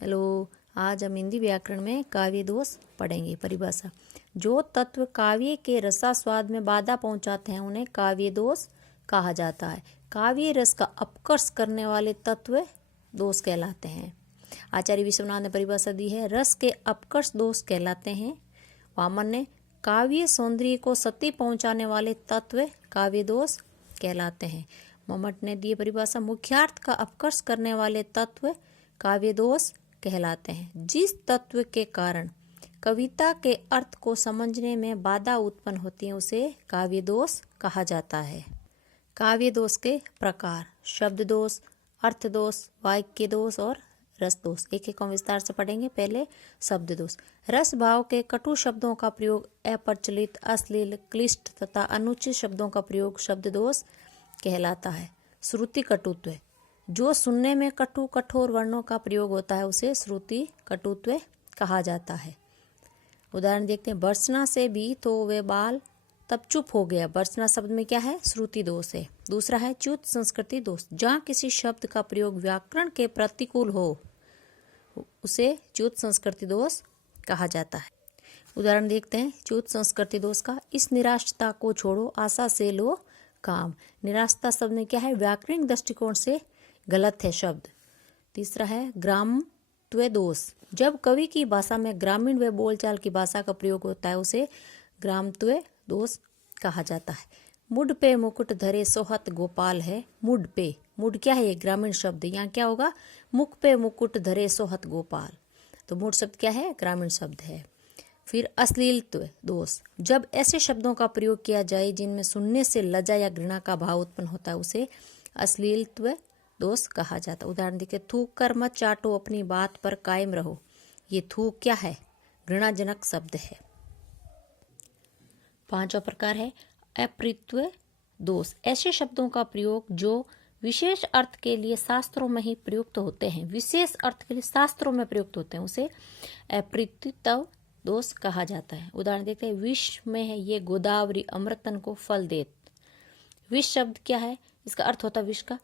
Hello, आज हम हिंदी व्याकरण में काव्य दोष पढ़ेंगे। परिभाषा। जो तत्व काव्य के रसास्वाद में बाधा पहुंचाते हैं उन्हें काव्य दोष कहा जाता है। काव्य रस का अपकर्ष करने वाले तत्व दोष कहलाते हैं। आचार्य विश्वनाथ ने परिभाषा दी है, रस के अपकर्ष दोष कहलाते हैं। वामन ने काव्य सौंदर्य को सती पहुंचाने वाले तत्व काव्य दोष कहलाते हैं। मम्मट ने दी परिभाषा, मुख्यार्थ का अपकर्ष करने वाले तत्व काव्य दोष कहलाते हैं। जिस तत्व के कारण कविता के अर्थ को समझने में बाधा उत्पन्न होती है उसे काव्य दोष कहा जाता है। काव्य दोष के प्रकार: शब्द दोष, अर्थ दोष, वाक्य दोष और रस दोष। एक एक हम विस्तार से पढ़ेंगे। पहले शब्द दोष। रस भाव के कटु शब्दों का प्रयोग, अप्रचलित, अश्लील, क्लिष्ट तथा अनुचित शब्दों का प्रयोग शब्द दोष कहलाता है। श्रुति कटुत्व, जो सुनने में कटु कठोर वर्णों का प्रयोग होता है उसे श्रुति कटुत्व कहा जाता है। उदाहरण देखते हैं। बरसना से भी तो वे बाल तब चुप हो गया। बरसना शब्द में क्या है? श्रुति दोष है। दूसरा है च्युत संस्कृति दोष, जहाँ किसी शब्द का प्रयोग व्याकरण के प्रतिकूल हो उसे च्युत संस्कृति दोष कहा जाता है। उदाहरण देखते हैं च्युत संस्कृति दोष का। इस निराशता को छोड़ो, आशा से लो काम। निराशता शब्द में क्या है? व्याकरणिक दृष्टिकोण से गलत है शब्द। तीसरा है ग्रामत्व दोष, जब कवि की भाषा में ग्रामीण व बोलचाल की भाषा का प्रयोग होता है उसे ग्रामत्व दोष कहा जाता है। मुड पे मुकुट धरे सोहत गोपाल है। मुड पे, मुड क्या है? ये ग्रामीण शब्द। यहाँ क्या होगा? मुख पे मुकुट धरे सोहत गोपाल। तो मुड शब्द क्या है? ग्रामीण शब्द है। फिर अश्लीलत्व दोष, जब ऐसे शब्दों का प्रयोग किया जाए जिनमें सुनने से लज्जा या घृणा का भाव उत्पन्न होता है उसे अश्लीलत्व दोष कहा जाता है। उदाहरण देखिए, थूक कर मत चाटो, अपनी बात पर कायम रहो। ये थूक क्या है? घृणाजनक शब्द है। पांचवा प्रकार है अप्रित्व दोष, ऐसे शब्दों का प्रयोग जो विशेष अर्थ के लिए शास्त्रों में ही प्रयुक्त होते हैं, विशेष अर्थ के लिए शास्त्रों में प्रयुक्त होते हैं उसे अप्रित्व दोष कहा जाता है। उदाहरण देखते हैं। विष में है ये गोदावरी अमृतन को फल देत। विष शब्द क्या है? इसका अर्थ होता है विष का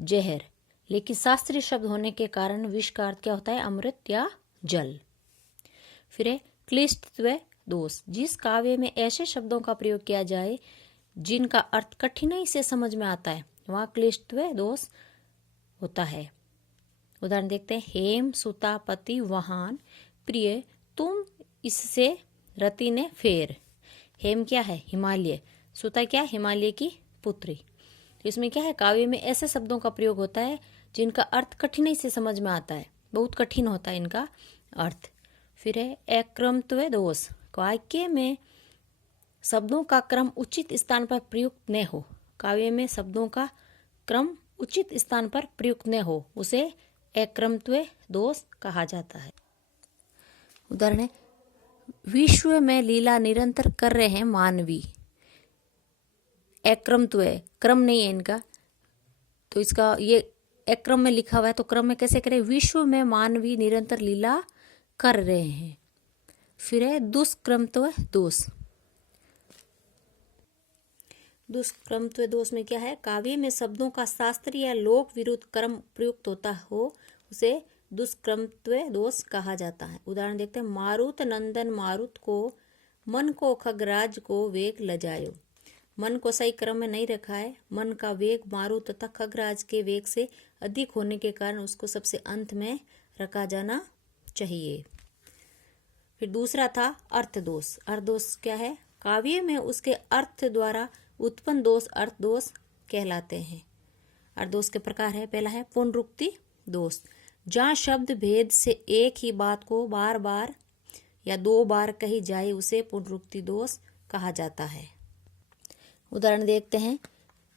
जहर, लेकिन शास्त्रीय शब्द होने के कारण विष का अर्थ क्या होता है? अमृत या जल। फिर है क्लिष्टत्व दोष, जिस काव्य में ऐसे शब्दों का प्रयोग किया जाए जिनका अर्थ कठिनाई से समझ में आता है वहां क्लिष्टत्व दोष होता है। उदाहरण देखते हैं। हेम सुता पति वहान प्रिय तुम इससे रति ने फेर। हेम क्या है? हिमालय। सुता क्या? हिमालय की पुत्री। तो इसमें क्या है? काव्य में ऐसे शब्दों का प्रयोग होता है जिनका अर्थ कठिनाई से समझ में आता है, बहुत कठिन होता है इनका अर्थ। फिर है अक्रमत्व दोष, वाक्य में शब्दों का क्रम उचित स्थान पर प्रयुक्त न हो। काव्य में शब्दों का क्रम उचित स्थान पर प्रयुक्त न हो उसे अक्रमत्व दोष कहा जाता है। उदाहरण है। विश्व में लीला निरंतर कर रहे हैं मानवी। अक्रमत्व है, क्रम नहीं है इनका, तो इसका ये अक्रम में लिखा हुआ है तो क्रम में कैसे करें? विश्व में मानवी निरंतर लीला कर रहे हैं। फिर है दुष्क्रमत्व दोष। दुष्क्रमत्व दोष में क्या है? काव्य में शब्दों का शास्त्रीय या लोक विरुद्ध क्रम प्रयुक्त होता हो उसे दुष्क्रमत्व दोष कहा जाता है। उदाहरण देखते हैं। मारुत नंदन मारुत को मन को खगराज को वेग लजायो। मन को सही क्रम में नहीं रखा है। मन का वेग मारुत तथा खगराज के वेग से अधिक होने के कारण उसको सबसे अंत में रखा जाना चाहिए। फिर दूसरा था अर्थ दोष। अर्थ दोष क्या है? काव्य में उसके अर्थ द्वारा उत्पन्न दोष अर्थ दोष कहलाते हैं। अर्थ दोष के प्रकार है। पहला है पुनरुक्ति दोष, जहाँ शब्द भेद से एक ही बात को बार बार या दो बार कही जाए उसे पुनरुक्ति दोष कहा जाता है। उदाहरण देखते हैं।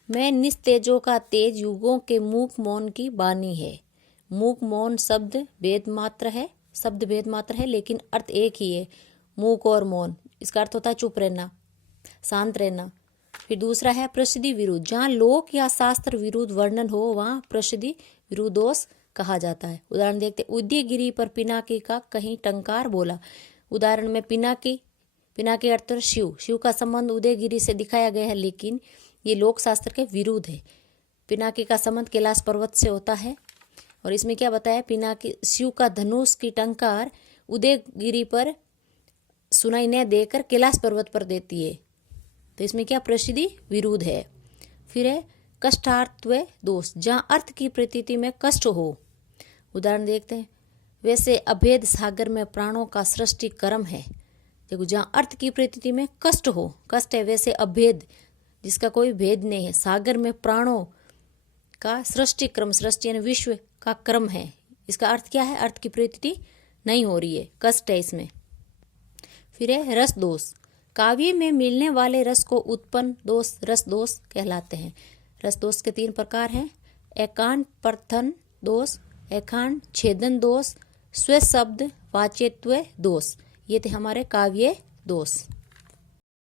मैं निस्तेजों का तेज, युगों के मूक मौन की बानी है। मूक मौन शब्द भेद मात्र है, शब्द भेद मात्र है लेकिन अर्थ एक ही है। मूक और मौन, इसका अर्थ होता है चुप रहना, शांत रहना। फिर दूसरा है प्रसिद्धि विरुद्ध, जहाँ लोक या शास्त्र विरुद्ध वर्णन हो वहाँ प्रसिद्धि विरुद्ध दोष कहा जाता है। उदाहरण देखते। उदयगिरी पर पिनाकी का कहीं टंकार बोला। उदाहरण में पिनाकी अर्थ शिव, शिव का संबंध उदयगिरी से दिखाया गया है लेकिन ये लोक शास्त्र के विरुद्ध है। पिनाकी का संबंध कैलाश पर्वत से होता है और इसमें क्या बताया, पिनाकी शिव का धनुष की टंकार उदयगिरी पर सुनाई न देकर कैलाश पर्वत पर देती है। तो इसमें क्या प्रसिद्धि विरुद्ध है। फिर है कष्टार्थत्व दोष, जहाँ अर्थ की प्रतीति में कष्ट हो। उदाहरण देखते हैं, वैसे अभेद सागर में प्राणों का सृष्टि क्रम है। देखो, जहाँ अर्थ की प्रतीति में कष्ट हो, कष्ट है, वैसे अभेद जिसका कोई भेद नहीं है, सागर में प्राणों का सृष्टि क्रम, सृष्टि यानी विश्व का क्रम है। इसका अर्थ क्या है, अर्थ की प्रतीति नहीं हो रही है, कष्ट है इसमें। फिर है रस दोष, काव्य में मिलने वाले रस को उत्पन्न दोष रस दोष कहलाते हैं। रस दोष के 3 प्रकार हैं, एकांत प्रथन दोष, एकांत छेदन दोष, स्वशब्द वाच्यत्व दोष। ये थे हमारे काव्य दोष।